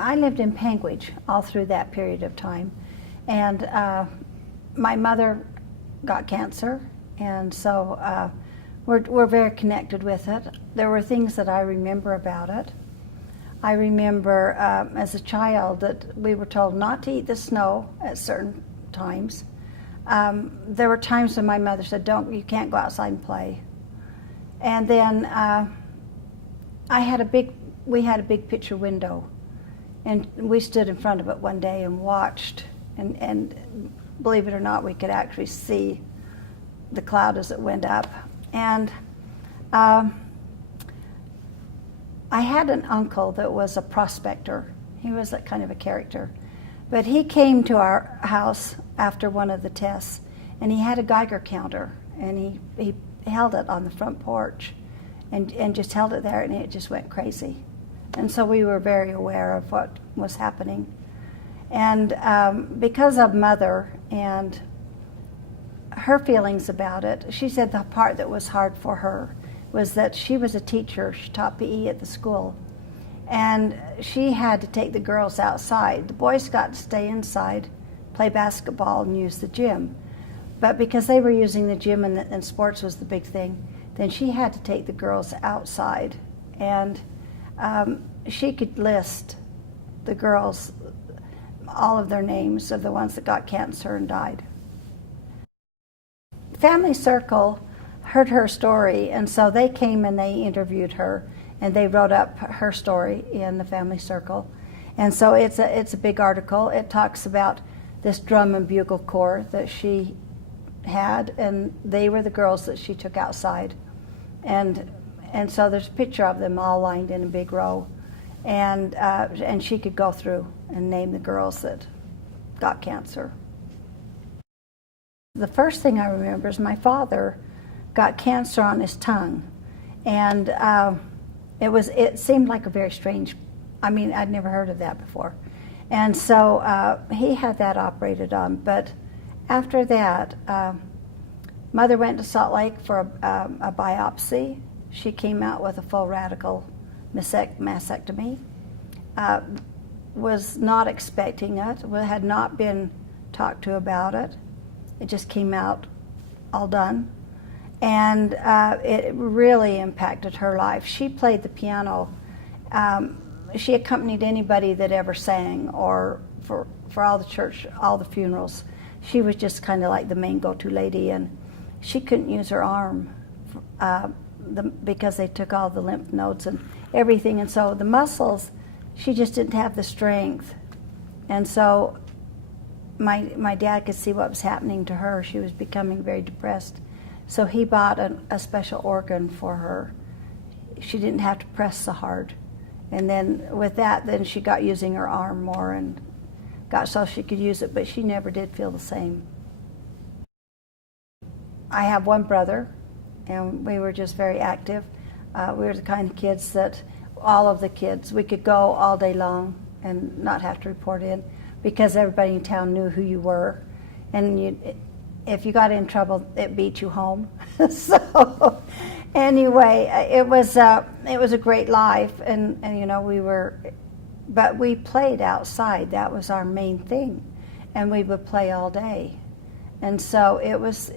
I lived in Panguitch all through that period of time, and my mother got cancer, and so we're very connected with it. There were things that I remember about it. I remember as a child that we were told not to eat the snow at certain times. There were times when my mother said, you can't go outside and play. And then we had a big picture window, and we stood in front of it one day and watched, and believe it or not, we could actually see the cloud as it went up. And I had an uncle that was a prospector. He was that kind of a character. But he came to our house after one of the tests, and he had a Geiger counter, and he held it on the front porch and just held it there, and it just went crazy. And so we were very aware of what was happening. And because of Mother and her feelings about it, she said the part that was hard for her was that she was a teacher. She taught PE at the school. And she had to take the girls outside. The boys got to stay inside, play basketball, and use the gym. But because they were using the gym and sports was the big thing, then she had to take the girls outside. And she could list the girls, all of their names of the ones that got cancer and died. Family Circle heard her story, and so they came and they interviewed her, and they wrote up her story in the Family Circle. And so it's a big article. It talks about this drum and bugle corps that she had, and they were the girls that she took outside. And so there's a picture of them all lined in a big row, and she could go through and name the girls that got cancer. The first thing I remember is my father got cancer on his tongue, and it seemed like a very strange, I'd never heard of that before. And so he had that operated on. But after that, Mother went to Salt Lake for a biopsy. She came out with a full radical mastectomy. Was not expecting it, had not been talked to about it. It just came out all done. And it really impacted her life. She played the piano. She accompanied anybody that ever sang, or for all the church, all the funerals. She was just kind of like the main go-to lady, and she couldn't use her arm because they took all the lymph nodes and everything, and so the muscles, she just didn't have the strength. And so my dad could see what was happening to her. She was becoming very depressed. So he bought a special organ for her. She didn't have to press so hard. And then with that, then she got using her arm more and got so she could use it, but she never did feel the same. I have one brother, and we were just very active. We were the kind of kids that, all of the kids, we could go all day long and not have to report in because everybody in town knew who you were. And if you got in trouble, it beat you home. So anyway, it was a great life, and but we played outside. That was our main thing, and we would play all day. And so it was.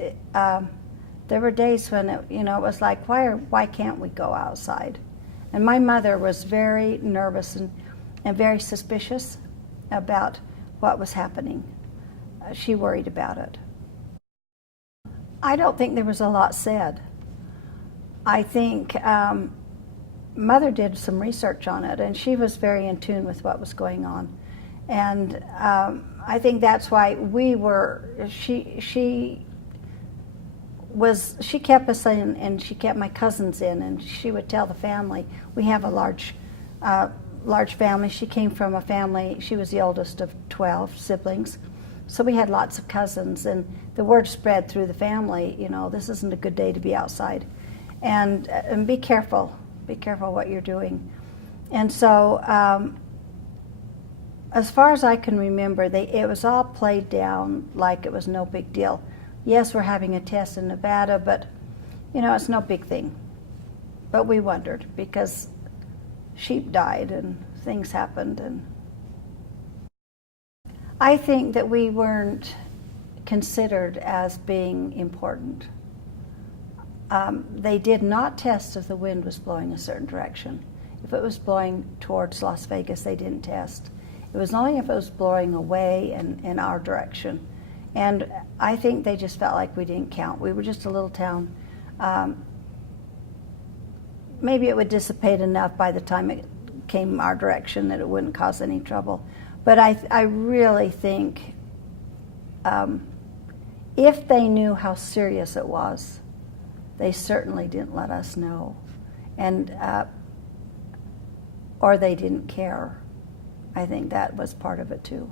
There were days when it was like, why can't we go outside? And my mother was very nervous and very suspicious about what was happening. She worried about it. I don't think there was a lot said. I think Mother did some research on it, and she was very in tune with what was going on. And I think that's why she kept us in, and she kept my cousins in, and she would tell the family. We have a large family. She came from a family, she was the oldest of 12 siblings. So we had lots of cousins, and the word spread through the family, this isn't a good day to be outside. And be careful what you're doing. And so as far as I can remember, it was all played down like it was no big deal. Yes, we're having a test in Nevada, but it's no big thing. But we wondered because sheep died and things happened, and I think that we weren't considered as being important. They did not test if the wind was blowing a certain direction. If it was blowing towards Las Vegas, they didn't test. It was only if it was blowing away in our direction. And I think they just felt like we didn't count. We were just a little town. Maybe it would dissipate enough by the time it came our direction that it wouldn't cause any trouble. But I really think if they knew how serious it was, they certainly didn't let us know. And or they didn't care. I think that was part of it too.